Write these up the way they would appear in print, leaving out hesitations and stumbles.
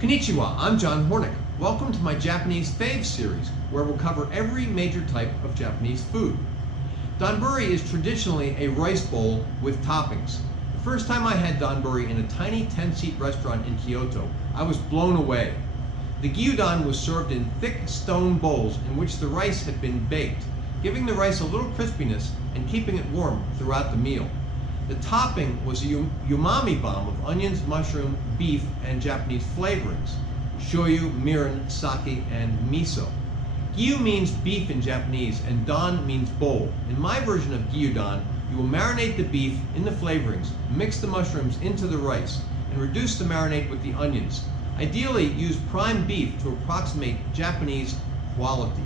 Konnichiwa, I'm John Hornick. Welcome to my Japanese Faves series, where we'll cover every major type of Japanese food. Donburi is traditionally a rice bowl with toppings. The first time I had donburi in a tiny 10-seat restaurant in Kyoto, I was blown away. The gyudon was served in thick stone bowls in which the rice had been baked, giving the rice a little crispiness and keeping it warm throughout the meal. The topping was a umami bomb of onions, mushroom, beef, and Japanese flavorings: shoyu, mirin, sake, and miso. Gyu means beef in Japanese, and don means bowl. In my version of gyudon, you will marinate the beef in the flavorings, mix the mushrooms into the rice, and reduce the marinade with the onions. Ideally, use prime beef to approximate Japanese quality.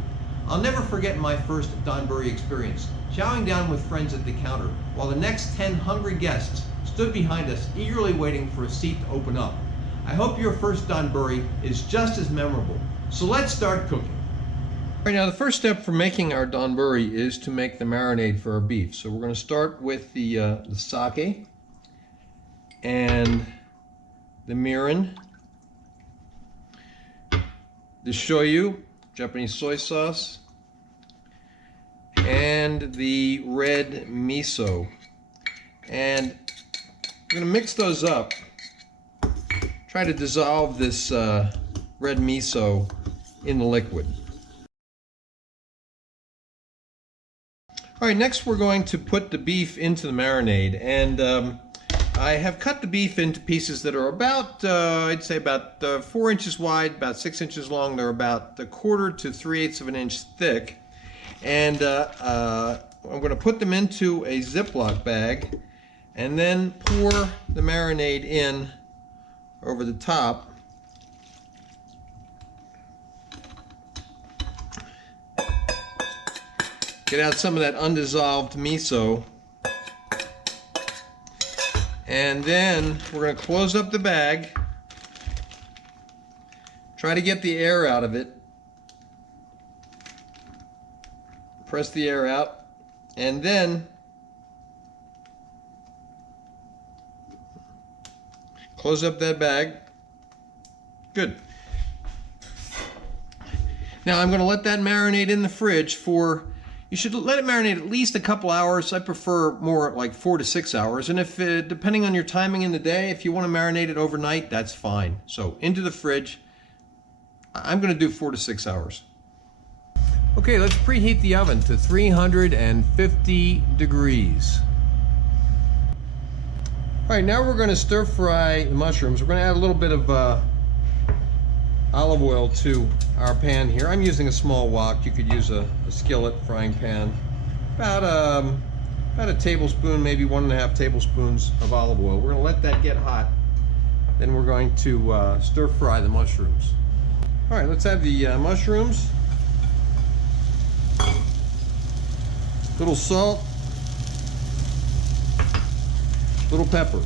I'll never forget my first donburi experience, chowing down with friends at the counter, while the next 10 hungry guests stood behind us, eagerly waiting for a seat to open up. I hope your first donburi is just as memorable. So let's start cooking. All right, now the first step for making our donburi is to make the marinade for our beef. So we're going to start with the sake and the mirin, the shoyu, Japanese soy sauce, and the red miso. And I'm going to mix those up. Try to dissolve this red miso in the liquid. All right, next we're going to put the beef into the marinade, and I have cut the beef into pieces that are about, I'd say about 4 inches wide, about 6 inches long. They're about 1/4 to 3/8 of an inch thick. And I'm going to put them into a Ziploc bag and then pour the marinade in over the top. Get out some of that undissolved miso. And then we're going to close up the bag. Try to get the air out of it. Press the air out, and then close up that bag. Good. Now I'm going to let that marinate in the fridge for, you should let it marinate at least a couple hours. I prefer more like 4 to 6 hours. And if, depending on your timing in the day, if you want to marinate it overnight, that's fine. So into the fridge. I'm going to do 4 to 6 hours. Okay, let's preheat the oven to 350 degrees. All right, now we're going to stir fry the mushrooms. We're going to add a little bit of olive oil to our pan here. I'm using a small wok. You could use a skillet frying pan. About a tablespoon, maybe 1.5 tablespoons of olive oil. We're going to let that get hot. Then we're going to stir fry the mushrooms. All right, let's add the mushrooms. Little salt, little pepper.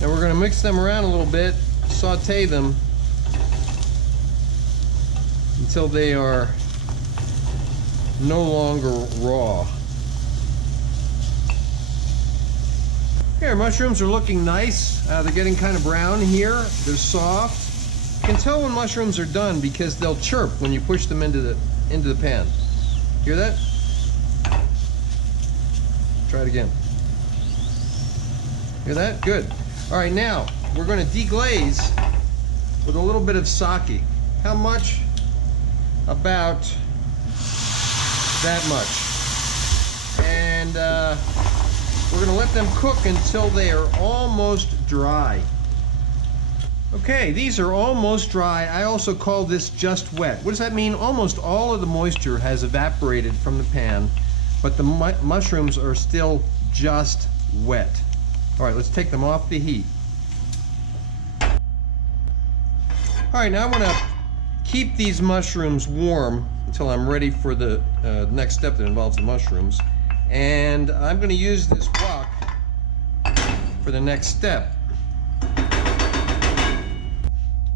Now we're going to mix them around a little bit, saute them until they are no longer raw. Okay, our mushrooms are looking nice. They're getting kind of brown here. They're soft. You can tell when mushrooms are done because they'll chirp when you push them into the pan. Hear that? Try it again. Hear that? Good. All right, now we're going to deglaze with a little bit of sake. How much? About that much. And we're going to let them cook until they are almost dry. Okay, these are almost dry. I also call this just wet. What does that mean? Almost all of the moisture has evaporated from the pan, but the mushrooms are still just wet. All right, let's take them off the heat. All right, now I'm going to keep these mushrooms warm until I'm ready for the next step that involves the mushrooms. And I'm going to use this wok for the next step.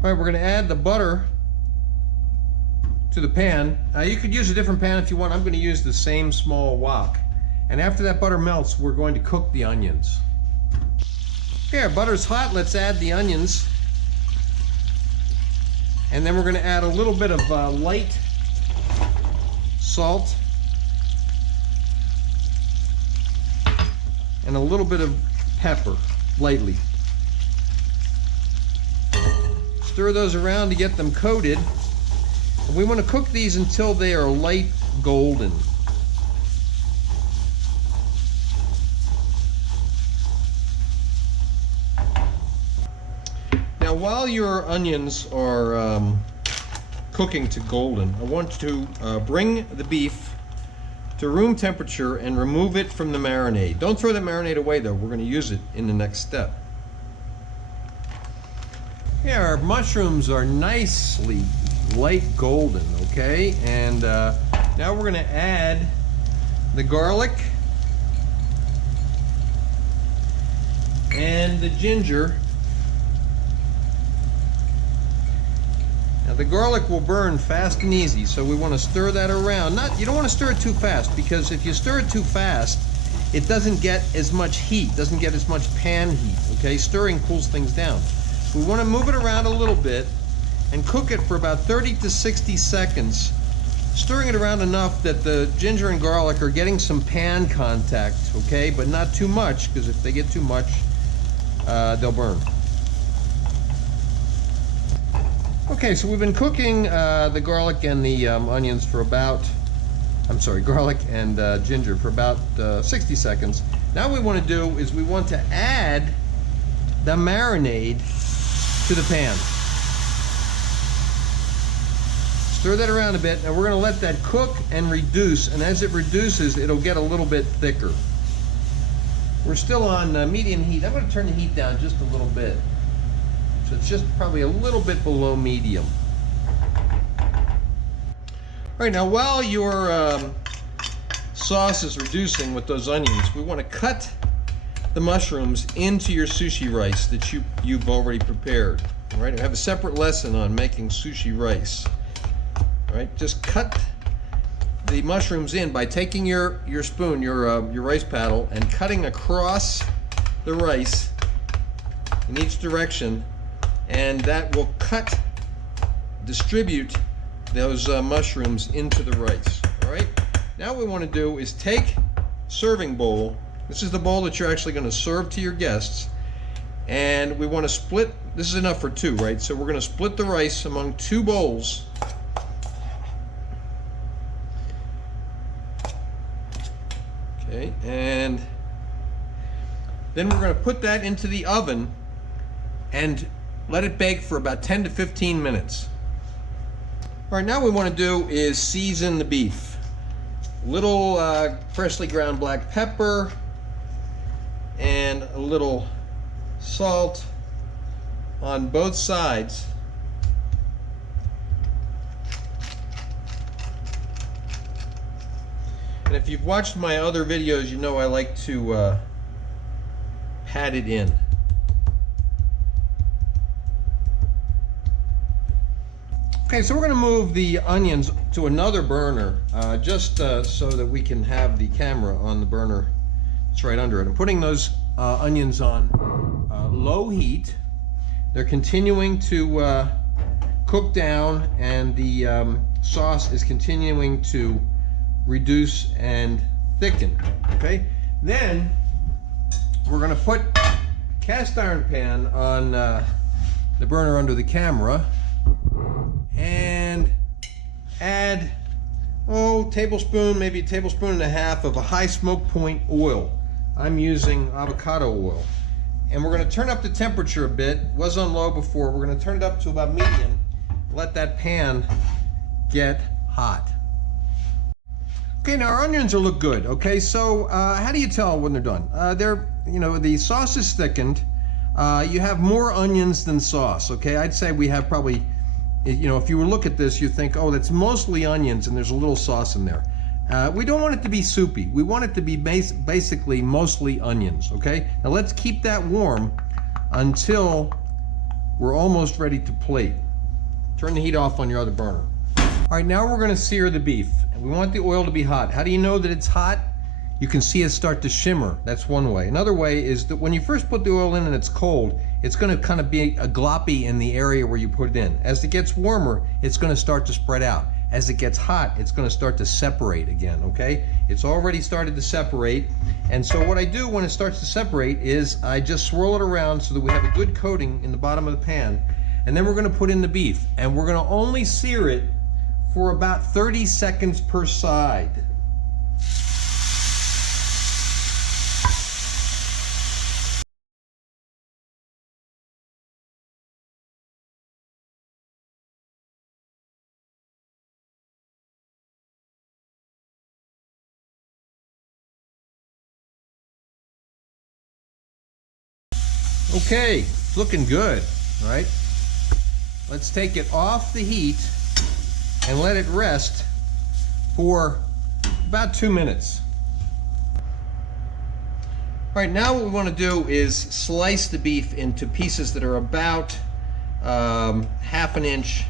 All right, we're going to add the butter to the pan. You could use a different pan if you want. I'm going to use the same small wok. And after that butter melts, we're going to cook the onions. Okay, our butter's hot. Let's add the onions. And then we're going to add a little bit of light salt and a little bit of pepper, lightly. Stir those around to get them coated. And we want to cook these until they are light golden. Now, while your onions are cooking to golden, I want to bring the beef to room temperature and remove it from the marinade. Don't throw the marinade away though, we're going to use it in the next step. Yeah, our mushrooms are nicely light golden, okay? And now we're going to add the garlic and the ginger. Now the garlic will burn fast and easy, so we want to stir that around. You don't want to stir it too fast, because if you stir it too fast, it doesn't get as much heat, doesn't get as much pan heat, okay? Stirring cools things down. We want to move it around a little bit and cook it for about 30 to 60 seconds, stirring it around enough that the ginger and garlic are getting some pan contact, okay? But not too much, because if they get too much, they'll burn. Okay, so we've been cooking the garlic and the onions for about, garlic and ginger for about 60 seconds. Now what we want to do is we want to add the marinade to the pan. Stir that around a bit, and we're going to let that cook and reduce, and as it reduces, it'll get a little bit thicker. We're still on medium heat. I'm going to turn the heat down just a little bit. So it's just probably a little bit below medium. All right, now while your sauce is reducing with those onions, we want to cut the mushrooms into your sushi rice that you've already prepared. All right, I have a separate lesson on making sushi rice. All right, just cut the mushrooms in by taking your spoon, your rice paddle, and cutting across the rice in each direction. And that will distribute those mushrooms into the rice. All right. Now what we want to do is take a serving bowl. This is the bowl that you're actually going to serve to your guests. And we want to split, this is enough for two, right? So we're going to split the rice among two bowls. Okay, and then we're going to put that into the oven and let it bake for about 10 to 15 minutes. All right, now what we want to do is season the beef. A little freshly ground black pepper and a little salt on both sides. And if you've watched my other videos, you know I like to pat it in. Okay, so we're going to move the onions to another burner, just so that we can have the camera on the burner that's right under it. I'm putting those onions on low heat. They're continuing to cook down, and the sauce is continuing to reduce and thicken. Okay, then we're going to put a cast iron pan on the burner under the camera and add tablespoon, maybe a tablespoon and a half of a high smoke point oil. I'm using avocado oil, and we're going to turn up the temperature a bit. It was on low before. We're going to turn it up to about medium. Let that pan get hot. Okay, now our onions will look good. Okay, so how do you tell when they're done? The sauce is thickened. You have more onions than sauce. Okay, I'd say we have probably, if you look at this, you think, oh, that's mostly onions and there's a little sauce in there. We don't want it to be soupy. We want it to be basically mostly onions, okay? Now let's keep that warm until we're almost ready to plate. Turn the heat off on your other burner. All right, now we're gonna sear the beef. And we want the oil to be hot. How do you know that it's hot? You can see it start to shimmer. That's one way. Another way is that when you first put the oil in and it's cold, it's gonna kind of be a gloppy in the area where you put it in. As it gets warmer, it's gonna start to spread out. As it gets hot, it's gonna start to separate again, okay? It's already started to separate. And so what I do when it starts to separate is I just swirl it around so that we have a good coating in the bottom of the pan. And then we're gonna put in the beef. And we're gonna only sear it for about 30 seconds per side. Okay, it's looking good, all right? Let's take it off the heat and let it rest for about 2 minutes. All right, now what we want to do is slice the beef into pieces that are about half an inch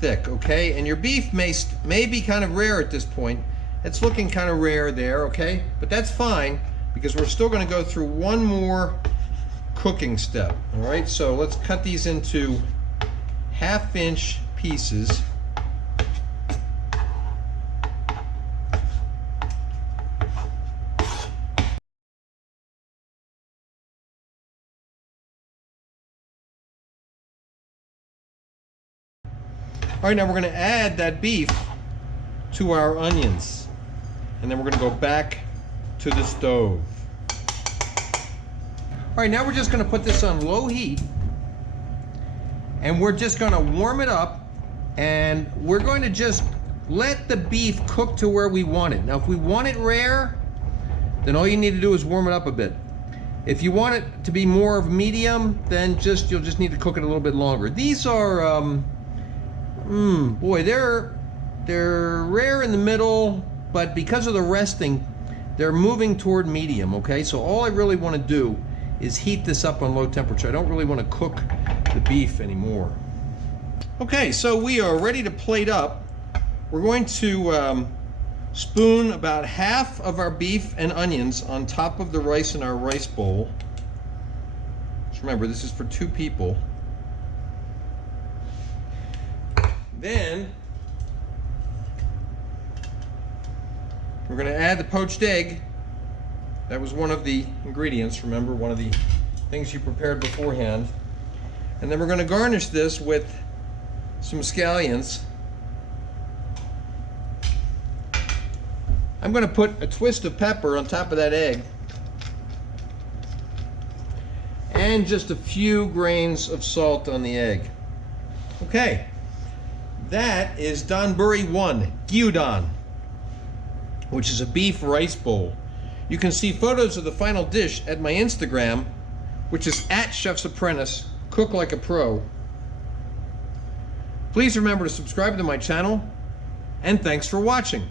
thick, okay? And your beef may be kind of rare at this point. It's looking kind of rare there, okay? But that's fine because we're still going to go through one more cooking step. All right, so let's cut these into half-inch pieces. All right, now we're going to add that beef to our onions, and then we're going to go back to the stove. All right, now we're just going to put this on low heat, and we're just going to warm it up, and we're going to just let the beef cook to where we want it. Now, if we want it rare, then all you need to do is warm it up a bit. If you want it to be more of medium, then you'll just need to cook it a little bit longer. These are, boy, they're rare in the middle, but because of the resting, they're moving toward medium, okay? So all I really want to do is heat this up on low temperature. I don't really want to cook the beef anymore. Okay, so we are ready to plate up. We're going to spoon about half of our beef and onions on top of the rice in our rice bowl. Just remember, this is for 2 people. Then we're going to add the poached egg. That was one of the ingredients, remember, one of the things you prepared beforehand. And then we're going to garnish this with some scallions. I'm going to put a twist of pepper on top of that egg. And just a few grains of salt on the egg. Okay, that is Donburi 1 Gyudon, which is a beef rice bowl. You can see photos of the final dish at my Instagram, which is @ChefsApprentice, Cook Like a Pro. Please remember to subscribe to my channel, and thanks for watching.